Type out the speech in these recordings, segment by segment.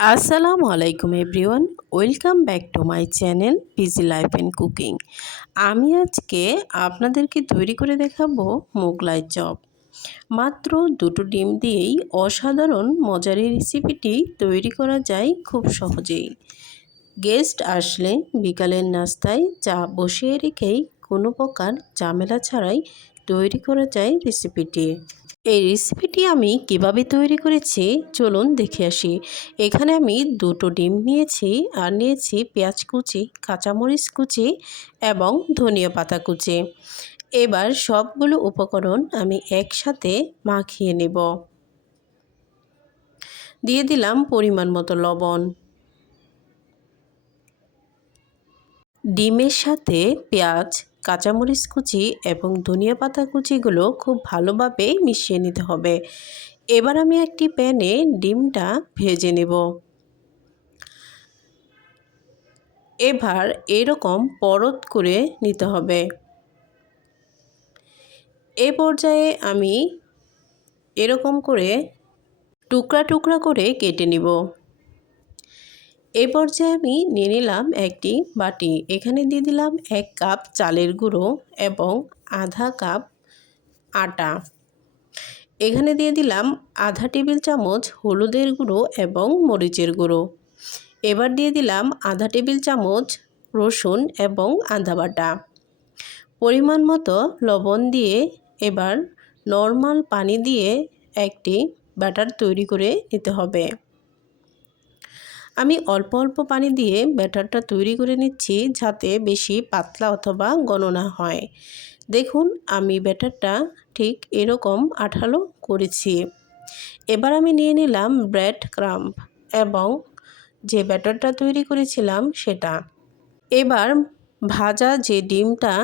আসসালামু আলাইকুম everyone, welcome back to my channel busy life and cooking. আমি আজকে আপনাদেরকে তৈরি করে দেখাবো মোগলাই চপ। মাত্র দুটো ডিম দিয়েই অসাধারণ মজার এই রেসিপিটি তৈরি করা যায় খুব সহজেই। গেস্ট আসলে বিকালের নাস্তায় চা বসিয়ে রেখেই কোনো প্রকার ঝামেলা ছাড়াই তৈরি করা যায় রেসিপিটি। এই রেসিপিটি আমি কিভাবে তৈরি করেছি চলুন দেখে আসি। এখানে আমি দুটো ডিম নিয়েছি আর নিয়েছি পেঁয়াজ কুচি, কাঁচামরিচ কুচি এবং ধনিয়া পাতা কুচি। এবার সবগুলো উপকরণ আমি একসাথে মাখিয়ে নেব। দিয়ে দিলাম পরিমাণ মতো লবণ। ডিমের সাথে পেঁয়াজ, কাঁচামরিচ কুচি এবং ধনিয়া পাতা কুচিগুলো খুব ভালোভাবে মিশিয়ে নিতে হবে। এবার আমি একটি প্যানে ডিমটা ভেজে নেব। এবার এরকম পরত করে নিতে হবে। এ পর্যায়ে আমি এরকম করে টুকরা টুকরা করে কেটে নিব। এ পর্যায়ে আমি নিয়ে নিলাম একটি বাটি। এখানে দিয়ে দিলাম 1 কাপ চালের গুঁড়ো এবং আধা কাপ আটা। এখানে দিয়ে দিলাম আধা টেবিল চামচ হলুদের গুঁড়ো এবং মরিচের গুঁড়ো। এবার দিয়ে দিলাম আধা টেবিল চামচ রসুন এবং আদা বাটা। পরিমাণ মতো লবণ দিয়ে এবার নর্মাল পানি দিয়ে একটি ব্যাটার তৈরি করে নিতে হবে। আমি অল্প অল্প পানি দিয়ে ব্যাটারটা তৈরি করে নিচ্ছি যাতে বেশি পাতলা অথবা ঘন না হয়। দেখুন আমি ব্যাটারটা ঠিক এরকম আঠালো করেছি। এবার আমি নিয়ে নিলাম ব্রেড ক্রাম্ব এবং যে ব্যাটারটা তৈরি করেছিলাম সেটা। এবার ভাজা যে ডিমটা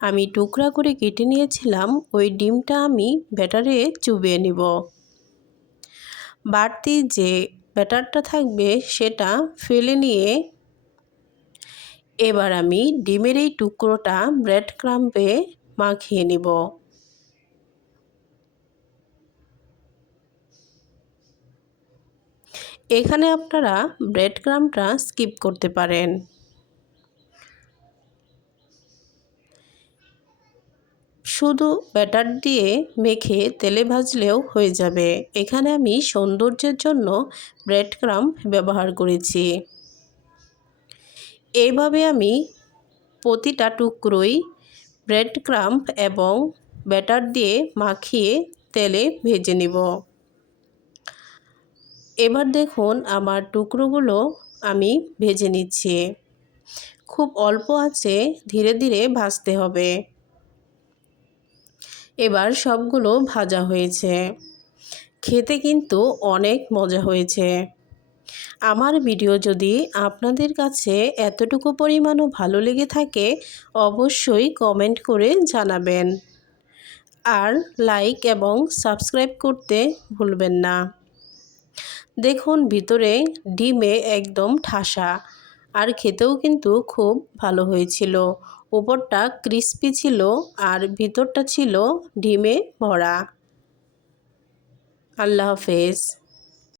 আমি টুকরা করে কেটে নিয়েছিলাম ওই ডিমটা আমি ব্যাটারে চুবিয়ে নিব। বাড়তি যে ব্যাটারটা থাকবে সেটা ফেলে নিয়ে এবার আমি ডিমের এই টুকরোটা ব্রেড ক্রাম্বে মাখিয়ে নিব। এখানে আপনারা ব্রেড ক্রাম্বটা স্কিপ করতে পারেন। শুধু ব্যাটার দিয়ে মেখে তেলে ভাজলেও হয়ে যাবে। এখানে আমি সৌন্দর্যের জন্য ব্রেড ক্রাম্ব ব্যবহার করেছি। এইভাবে আমি প্রতিটা টুকরোই ব্রেড ক্রাম্ব এবং ব্যাটার দিয়ে মাখিয়ে তেলে ভেজে নিব। এবার দেখুন আমার টুকরোগুলো আমি ভেজে নিচ্ছি। খুব অল্প আঁচে ধীরে ধীরে ভাজতে হবে। এবার সবগুলো ভাজা হয়েছে। খেতে কিন্তু অনেক মজা হয়েছে। আমার ভিডিও যদি আপনাদের কাছে এতটুকু পরিমাণও ভালো লেগে থাকে অবশ্যই কমেন্ট করে জানাবেন। আর লাইক এবং সাবস্ক্রাইব করতে ভুলবেন না। দেখুন ভিতরে ডিমে একদম ঠাসা আর খেতেও কিন্তু খুব ভালো হয়েছিল। উপরটা ক্রিস্পি ছিল আর ভিতরটা ছিল ডিমে ভরা। আল্লাহ হাফেজ।